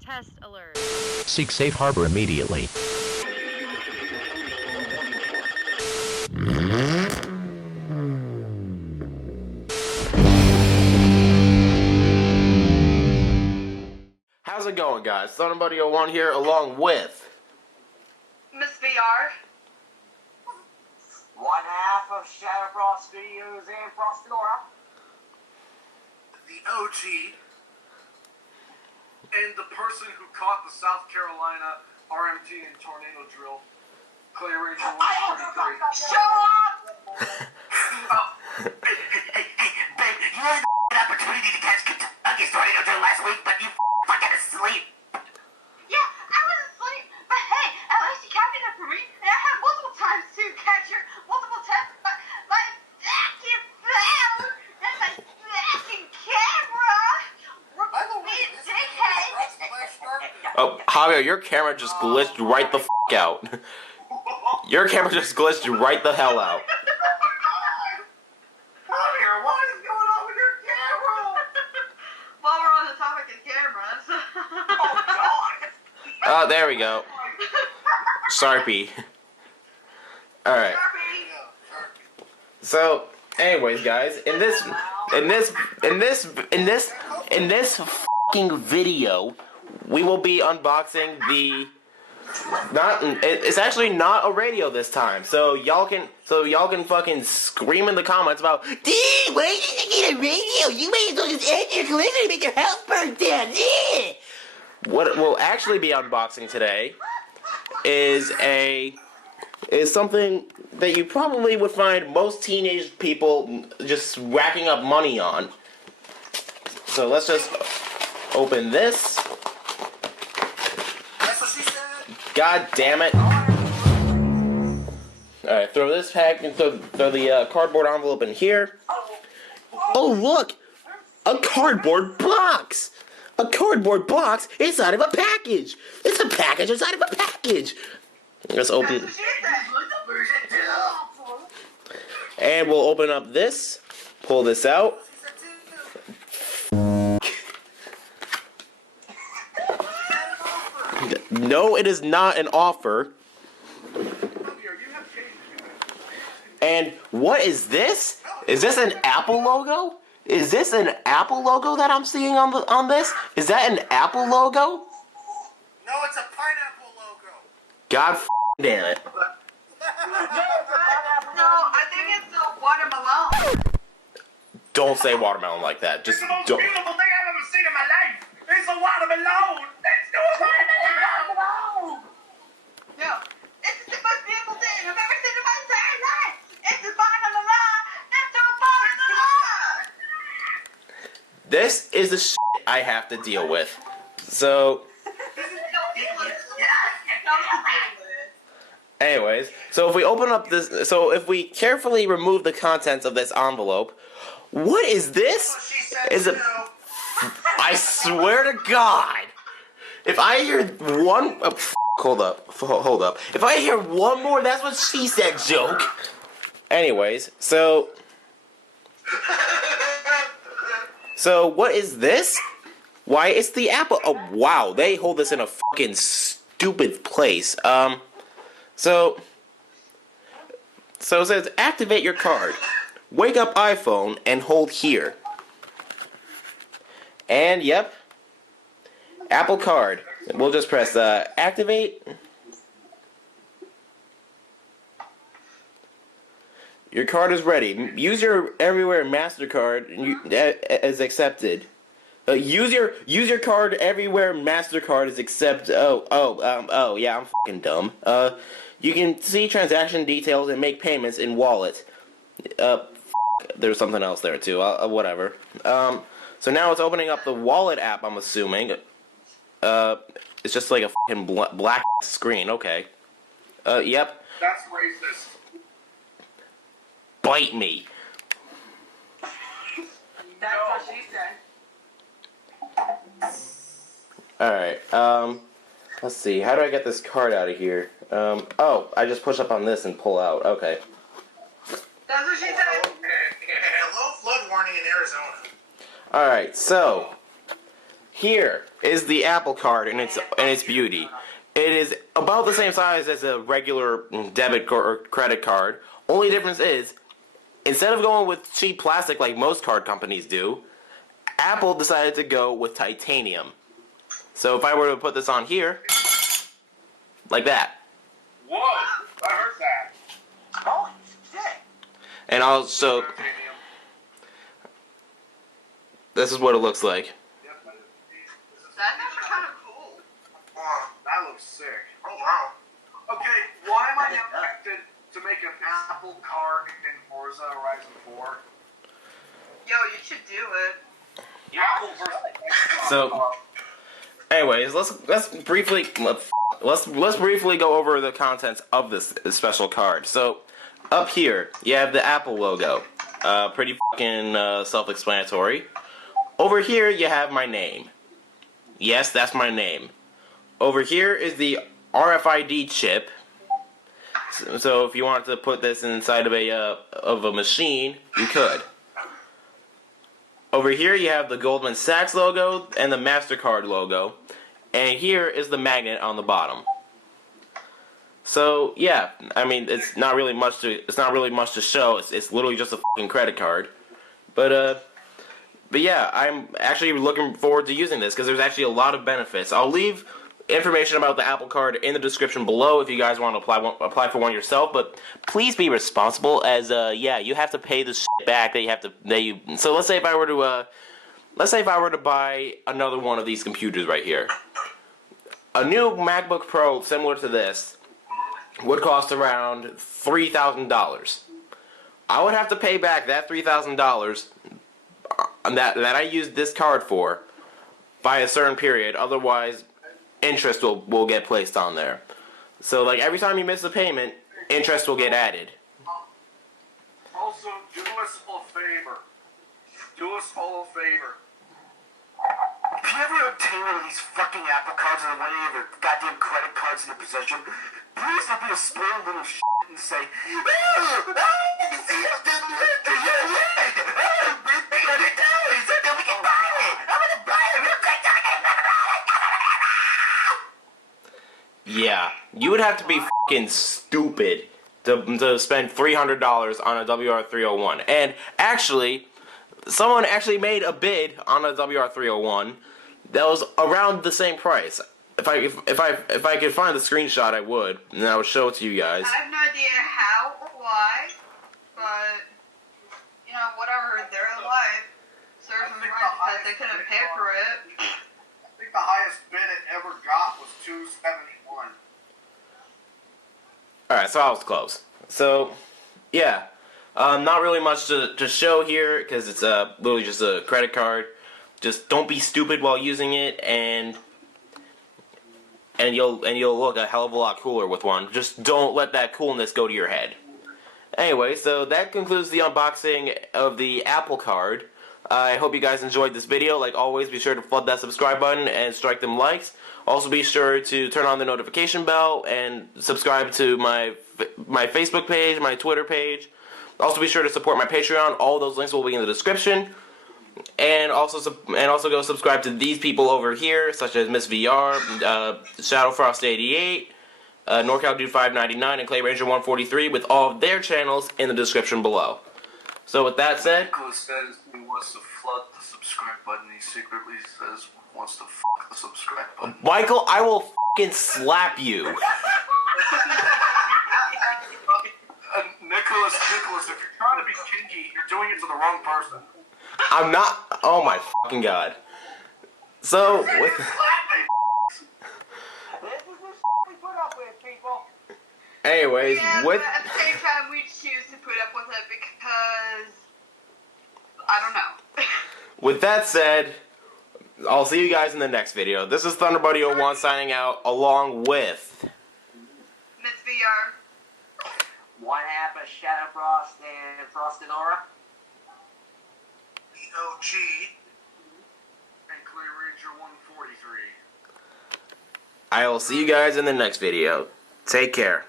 Test alert. Seek safe harbor immediately. How's it going, guys? Thunderbuddy01 here, along with Miss VR. One half of Shadowfrost Studios and Frostadora. The OG, and the person who caught the South Carolina RMG and tornado drill, Clay Ranger 133. Shut up! Hey, babe, you had the opportunity to catch Kentucky's tornado drill last week, but you fucking asleep. Yeah, I was asleep, but hey, at least you captured it for me, and I had multiple times to capture multiple times, but my fucking phone and my fucking camera were being dickheads. oh, Javier, your camera just glitched right the out. Your camera just glitched right the hell out. Javier, what is going on with your camera? While we're on the topic of cameras. Oh, God! Oh, there we go. Sharpie. Alright. So, anyways, guys, in this fucking video, we will be unboxing the it's actually not a radio this time. So y'all can fucking scream in the comments about, Dude, why did you get a radio? You may as well just add your collision to make your house burn down. Yeah. what we'll actually be unboxing today is something that you probably would find most teenage people just racking up money on. So let's just open this. That's what she said. God damn it. Alright, throw this pack and throw the cardboard envelope in here. Oh, look! A cardboard box! A cardboard box inside of a package! It's a package inside of a package! Let's open. And we'll open up this. Pull this out. No, it is not an offer. And what is this? Is this an Apple logo? Is this an Apple logo that I'm seeing on this? Is that an Apple logo? No, it's a pineapple logo. God damn it. No, I think it's a watermelon. Don't say watermelon like that. Just It's the most don't. beautiful thing I've ever seen in my life. It's a watermelon. Let's do a watermelon. No, it's the most beautiful thing I've ever seen in my entire life. It's a watermelon. It's a watermelon. This is the shit I have to deal with. So, anyways, so if we open up this, so if we carefully remove the contents of this envelope, what is this? She said Is it? no. I swear to God, if I hear one, hold up. If I hear one more, that's what she said joke. Anyways, so what is this? Why, it's the Apple. Oh wow, they hold this in a fucking stupid place. So it says activate your card. Wake up iPhone and hold here. And yep, Apple Card. We'll just press activate. Your card is ready. Use your Everywhere MasterCard as accepted. Use your card Everywhere MasterCard is accepted. Oh yeah, I'm fucking dumb. You can see transaction details and make payments in wallet. There's something else there too. Whatever. So now it's opening up the wallet app, I'm assuming. It's just like a fucking black screen. Okay. Yep. That's racist. Bite me. That's what she said. Alright, let's see. How do I get this card out of here? Oh, I just push up on this and pull out. Okay. That's what she said. Hello, flood warning in Arizona. Alright, so here is the Apple Card and its beauty. It is about the same size as a regular debit or credit card. Only difference is, instead of going with cheap plastic like most card companies do, Apple decided to go with titanium. So if I were to put this on here, like that, Whoa! I heard that. Oh, shit. and also Titanium. this is what it looks like. Yep. That's actually kind of cool. That looks sick. Oh, wow. Okay, why am I expected to make an Apple Card in Forza Horizon 4? Yo, you should do it. Apple versus So, anyways, let's briefly go over the contents of this special card. So, up here you have the Apple logo, pretty fucking self-explanatory. Over here you have my name. Yes, that's my name. Over here is the RFID chip. So if you want to put this inside of a machine, you could. Over here you have the Goldman Sachs logo and the MasterCard logo, and here is the magnet on the bottom. So yeah, I mean it's not really much to show. It's literally just a fucking credit card. But yeah, I'm actually looking forward to using this because there's actually a lot of benefits. I'll leave information about the Apple Card in the description below if you guys want to apply for one yourself. But please be responsible, as yeah, you have to pay the shit back So let's say if I were to buy another one of these computers right here, a new MacBook Pro similar to this would cost around $3,000. I would have to pay back that $3,000 that I used this card for by a certain period. Otherwise, interest will get placed on there. So like every time you miss a payment, interest will get added. Also, do us a favor. Do us all a favor. If you ever obtain one of these fucking Apple cards and one of your goddamn credit cards in your possession, please don't be a spoiled little shit and say, "Oh, I see you still live to your leg. Oh, $300, so then we can buy it. I'm gonna buy it real quick." Yeah, you would have to be fucking stupid to spend $300 on a WR301. And actually, someone actually made a bid on a WR301 that was around the same price. If I could find the screenshot, I would, and I would show it to you guys. I have no idea how or why, but, you know, whatever, their life serves them right because they couldn't pay for it. I think the highest bid it ever got was $271. Alright, so I was close. So, yeah. Not really much to show here, because it's literally just a credit card. Just don't be stupid while using it, and you'll look a hell of a lot cooler with one. Just don't let that coolness go to your head. Anyway, so that concludes the unboxing of the Apple Card. I hope you guys enjoyed this video. Like always, be sure to flood that subscribe button and strike them likes. Also, be sure to turn on the notification bell and subscribe to my Facebook page, my Twitter page. Also, be sure to support my Patreon. All those links will be in the description. And also go subscribe to these people over here, such as Miss VR, Shadowfrost88, NorCalDude599, and Clay Ranger 143, with all of their channels in the description below. So with that said, Nicholas says he wants to flood the subscribe button. He secretly says he wants to fuck the subscribe button. Michael, I will fucking slap you. Nicholas, if you're trying to be kinky, you're doing it to the wrong person. I'm not. Oh my fucking god. So with, This is the we put up with, people. anyways, Yeah, with but at the same time, we choose to put up with it because I don't know. with that said, I'll see you guys in the next video. This is ThunderBuddy01 signing out, along with Miss VR. One half of Shadowfrost and Frosted Aura. OG and Clay Ranger 143. I will see you guys in the next video. Take care.